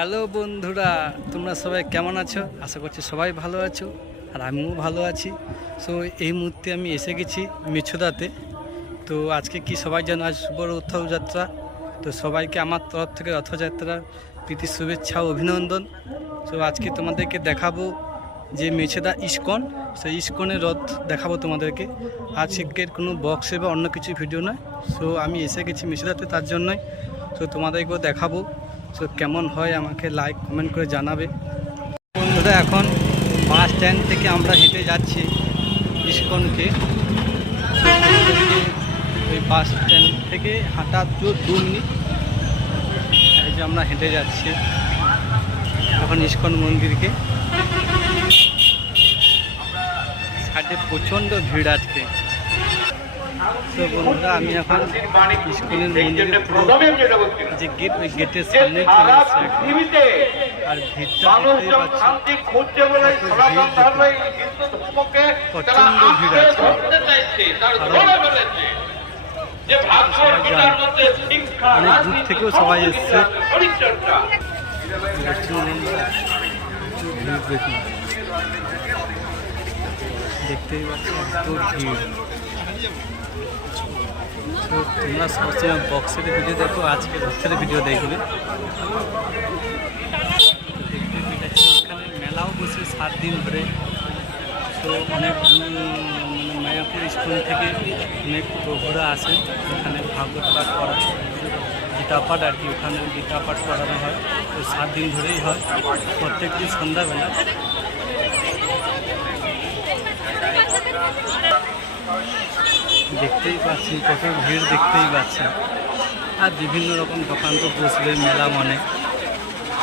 Hello বন্ধুরা, তোমরা সবাই কেমন আছো? আশা করছি সবাই ভালো আছো, আর আমিও ভালো আছি। সো এই মুহূর্তে আমি এসে গেছি মিছদাতে। তো আজকে কি সবাই জানো, আজ শুভ রথযাত্রা তো সবাইকে আমার তরফ থেকে রথযাত্রার প্রীতি, শুভেচ্ছা অভিনন্দন। সো আজকে তোমাদেরকে দেখাবো যে মেছেদা ইস্কন, সেই ইস্কনের রথ দেখাবো তোমাদেরকে। আজকের কোনো বক্সে বা অন্য কিছু ভিডিও নয়। সো আমি এসে গেছি মেছেদাতে তার জন্যই। তো তোমাদেরকেও দেখাবো। সো কেমন হয় আমাকে লাইক কমেন্ট করে জানাবে। বন্ধুরা, এখন বাস স্ট্যান্ড থেকে আমরা হেঁটে যাচ্ছি ইস্কনকে। ওই বাস স্ট্যান্ড থেকে হাঁটা দু মিনিট এই যে আমরা হেঁটে যাচ্ছি এখন ইস্কন মন্দিরকে। সাইডে প্রচণ্ড ভিড় আজকে। তো বন্ধুরা আমি এখন স্কুলের মন্দিরে যে গেট ওই গেটের সামনে চলে এসেছি আর ভিড়টা সনাতন ভিড় আছে। অনেক দূর থেকেও সবাই সব এসছে। দেখতেই পাচ্ছি এত ভিড়। তো তোমরা সবসময় বক্সের ভিডিও দেখো, আজকে রথের ভিডিও দেখবে। এখানে মেলাও বসে সাত দিন ধরে। তো অনেক মানে মায়াপুর স্কুল থেকে অনেক প্রভুরা আসেন এখানে ভাগবত পাঠ করা গীতা পাঠ আর কি, ওখানে গীতা পাঠ করানো হয়। তো সাত দিন ধরেই হয়। প্রত্যেক দিন সন্ধ্যাবেলা। দেখতেই পাচ্ছি কত ভিড় দেখতেই পাচ্ছি। আর বিভিন্ন রকম দোকান তো বসবে মেলা মনে।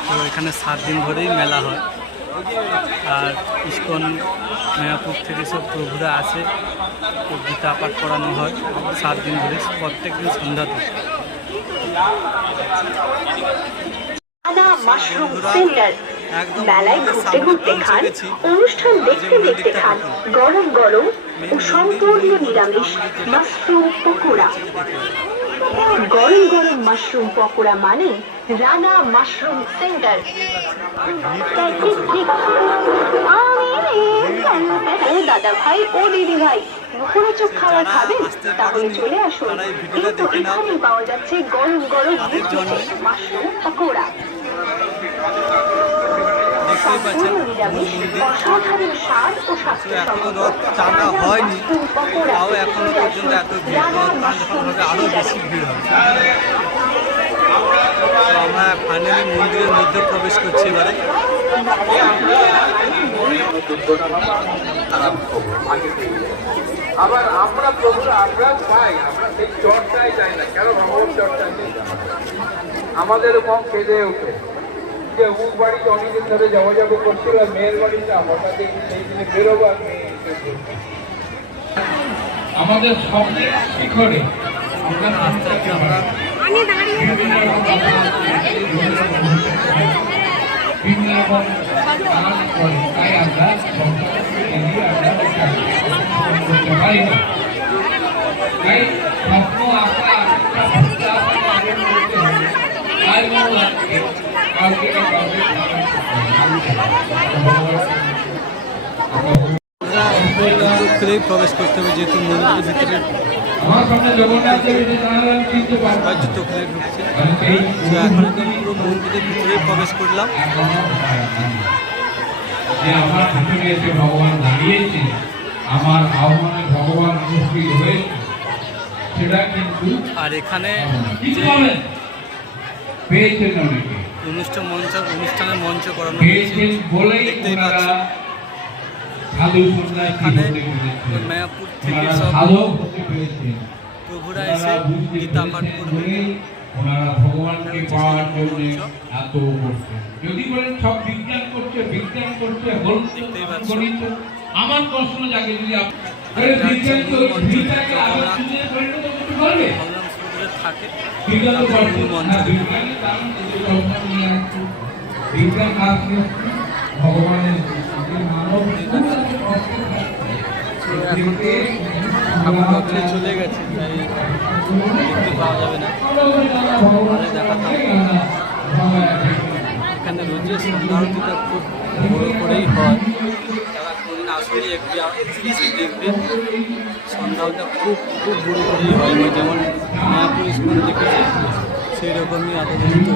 তো এখানে সাত দিন ধরেই মেলা হয়। আর ইস্কন মায়াপুর থেকে সব প্রভুরা আসে। তো গীতা পাঠ করানো হয় সাত দিন ধরে প্রত্যেক দিন সন্ধ্যাতে একদম মেলায় ঘুরতে ঘুরতে খান অনুষ্ঠান দেখতে দেখতে খান গরম গরম ও সম্পূর্ণ নিরামিষ মাশরুম পকোড়া। গরম গরম মাশরুম পকোড়া মানে রানা মাশরুম সেন্টার। ও দাদা ভাই, ও দিদি ভাই মুখরোচক খাবার খাবেন? তাহলে চলে আসুন। কিন্তু এখানেই পাওয়া যাচ্ছে গরম গরম মাশরুম পকোড়া। স্বাদ ও তো রথ টানা হয়নি। তাও এখনও পর্যন্ত এত ভিড় রথ টানা বেশি ভিড় হবে। আমরা ফাইনালি মন্দিরের মধ্যে প্রবেশ করছি এবারে। আবার আমরা প্রভুর আমরা পাই আমরা সেই চর্চায় যাই না। কেন আমাদের মন কেঁদে ওঠে। যে উর বাড়িতে অনেকদিন ধরে যাওয়া যাব করছিল আর মেয়ের বাড়িতে হঠাৎ সেই দিনে বেরোবো বলছে। আমাদের স্বপ্নের শিখরে আমরা আস্তে আস্তে আমরা বিভিন্ন রকম কাজ করে তাই আমরা সংসারকে এগিয়ে আমরা করতে পারি না তাই স্বপ্ন আশা খুলেই প্রবেশ করতে হবে যেহেতু মন্দিরের ভিতরে সবাই জুতো খুলে ঢুকছে। তো এখন একদম পুরো মন্দিরের ভিতরেই প্রবেশ করলাম। আমার ভগবান দাঁড়িয়েছে আমার আহ্বানে ভগবান উপস্থিত হয়েছে সেটা কিন্তু আর এখানে পেয়েছেন অনেকে। অনুষ্ঠান মঞ্চ অনুষ্ঠানের মঞ্চ করানো হয়েছে। দেখতেই এখানে মায়াপুর থেকে সব প্রভুরা এসে গীতা পাঠ করবে। ওনারা ভগবানকে পাওয়ার জন্য এত করছেন যদি বলেন সব বিজ্ঞান করছে বিজ্ঞান করছে গণিত। আমার প্রশ্ন জাগে যদি আর আরে বিজ্ঞান তো আবার আমরা- সুন্দর পরিণত করতে পারবে ভগবান থাকে বিজ্ঞান তো পারবে। মূল মঞ্চ না বিজ্ঞানই কারণ যে কল্পনা নিয়ে আসছে বিজ্ঞান আসছে ভগবানের যে মানব তো এখন তো ঠাকুর রথে চলে গেছে, তাই দেখতে পাওয়া যাবে না। দেখাতাম এখানে যে সন্ধ্যা খুব বড় করেই হয়। যারা কোনদিন একটু এসে দেখবেন। সন্ধ্যা খুব খুব বড় করেই হয়। যেমন মায়াপুর স্কুলে সেই রকমই আদৌ সন্ধ্যা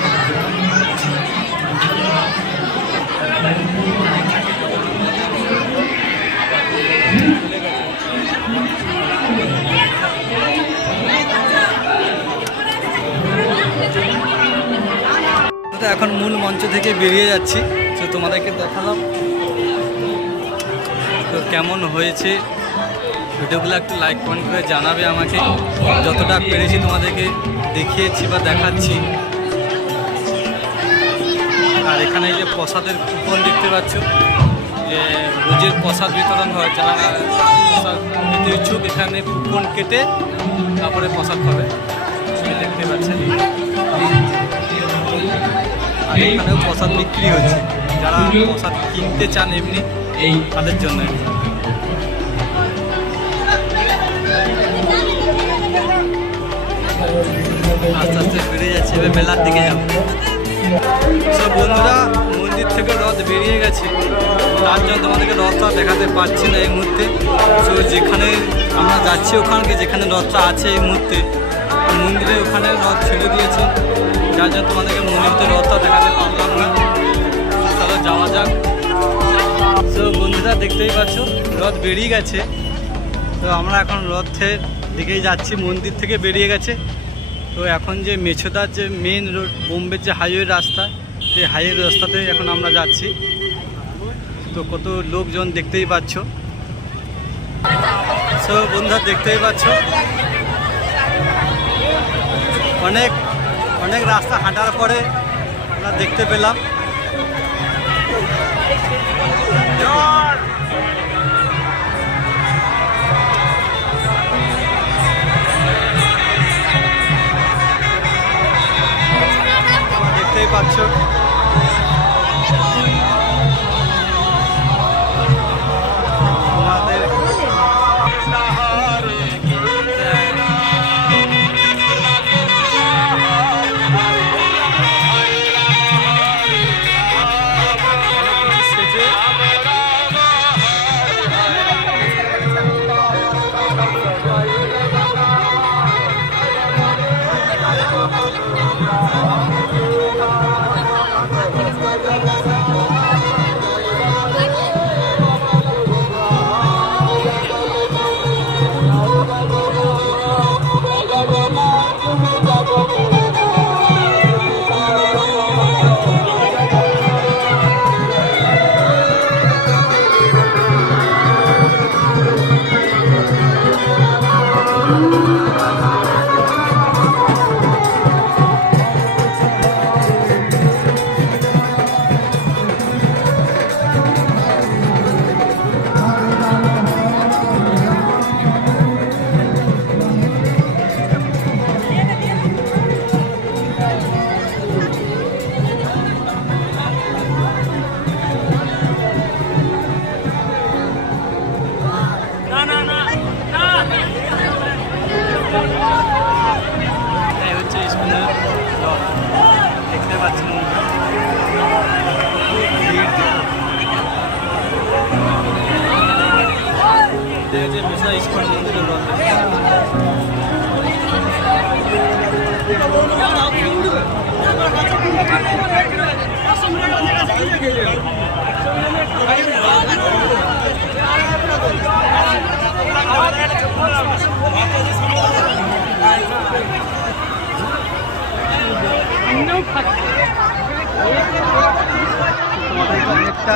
তো এখন মূল মঞ্চ থেকে বেরিয়ে যাচ্ছি। তো তোমাদেরকে দেখালাম। তো কেমন হয়েছে? ভিডিওগুলো একটু লাইক কমেন্ট করে জানাবে আমাকে। যতটা পেরেছি তোমাদেরকে দেখিয়েছি বা দেখাচ্ছি। আর এখানে যে প্রসাদের কুপন দেখতে পাচ্ছ। যে রোজের প্রসাদ বিতরণ হয়। যারা প্রসাদ নিতে ইচ্ছুক, এখানে কুপন কেটে তারপরে প্রসাদ পাবে। দেখতে পাচ্ছেন। আর এখানেও প্রসাদ বিক্রি হচ্ছে। যারা প্রসাদ কিনতে চান এমনি এই তাদের জন্য। আস্তে আস্তে বেরিয়ে যাচ্ছে, এবার মেলার দিকে যাব। সব বন্ধুরা, মন্দির থেকে রথ বেরিয়ে গেছে। তার জন্য তোমাদেরকে রথটা দেখাতে পারছি না এই মুহূর্তে। তো যেখানে আমরা যাচ্ছি ওখানকে, যেখানে রথটা আছে এই মুহূর্তে, মন্দিরে ওখানে রথ ছেড়ে দিয়েছে। যার জন্য তোমাদেরকে মন্দিরতে রথটা দেখতেই পাচ্ছ, রথ বেরিয়ে গেছে। তো আমরা এখন রথের দিকেই যাচ্ছি, মন্দির থেকে বেরিয়ে গেছে। তো এখন যে মেছোদার যে মেন রোড বোম্বের যে হাইওয়ে রাস্তা, সেই হাইওয়ে রাস্তাতে এখন আমরা যাচ্ছি। তো কত লোকজন দেখতেই পাচ্ছ। সো বন্ধুরা, দেখতেই পাচ্ছ? অনেক অনেক রাস্তা হাঁটার পরে আমরা দেখতে পেলাম। দেখতেই পাচ্ছ। দেখতে পাচ্ছেন ভিড় এই অনেকটা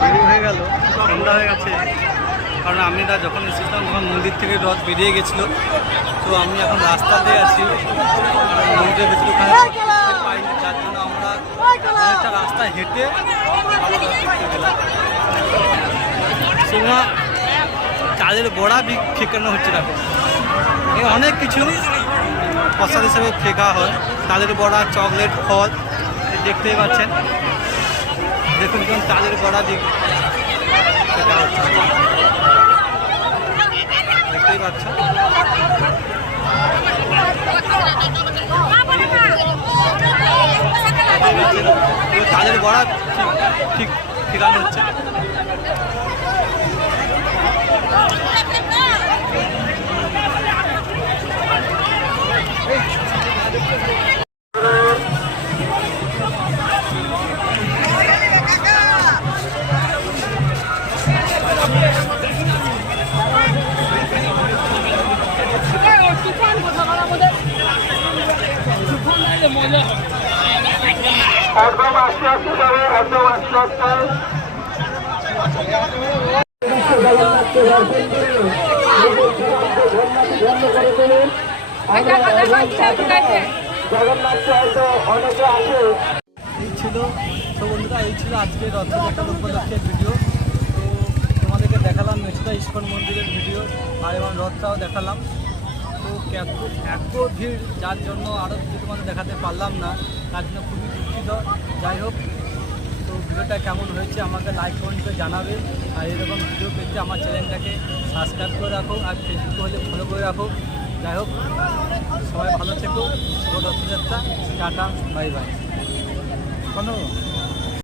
দেরি হয়ে গেল, সন্ধ্যা হয়ে গেছে। কারণ আমি না যখন এসেছিলাম, তখন মন্দির থেকে রথ বেরিয়ে গেছিল। তো আমি এখন রাস্তাতে আছি। মন্দিরের ভেতরে পাইনি, যার জন্য আমরা আবার রথ দেখতে গেলাম সোমা চালের বড়া বি- হচ্ছে দেখো অনেক কিছু। প্রসাদ হিসেবে ফেঁকা হয় তালের বড়া চকলেট ফল দেখতেই পাচ্ছেন দেখুন কেমন তালের বড়া দেখতেই পাচ্ছেন তালের বড়া ঠিক ঠিক ফেকানো হচ্ছে একদম আস্তে আস্তে জগন্নাথ হয়তো অনেকে আসে এই ছিল, তো বন্ধুরা, এই ছিল আজকে রথযাত্রার উপলক্ষে ভিডিও তো তোমাদেরকে দেখালাম মেচুদা ইস্কন মন্দিরের ভিডিও আর এবং রথটাও দেখালাম। তো এত ভিড়, যার জন্য আরও কিছু তোমাদের দেখাতে পারলাম না। তার জন্য খুবই দুঃখিত। যাই হোক তো ভিডিওটা কেমন হয়েছে আমাকে লাইক কমেন্ট করে জানাবে। আর এরকম ভিডিও পেতে আমার চ্যানেলটাকে সাবস্ক্রাইব করে রাখো আর ফেসবুক হলে ফলো করে রাখো। যাই হোক, সবাই ভালো থেকো। রথযাত্রা, টাটা বাই বাই কোনো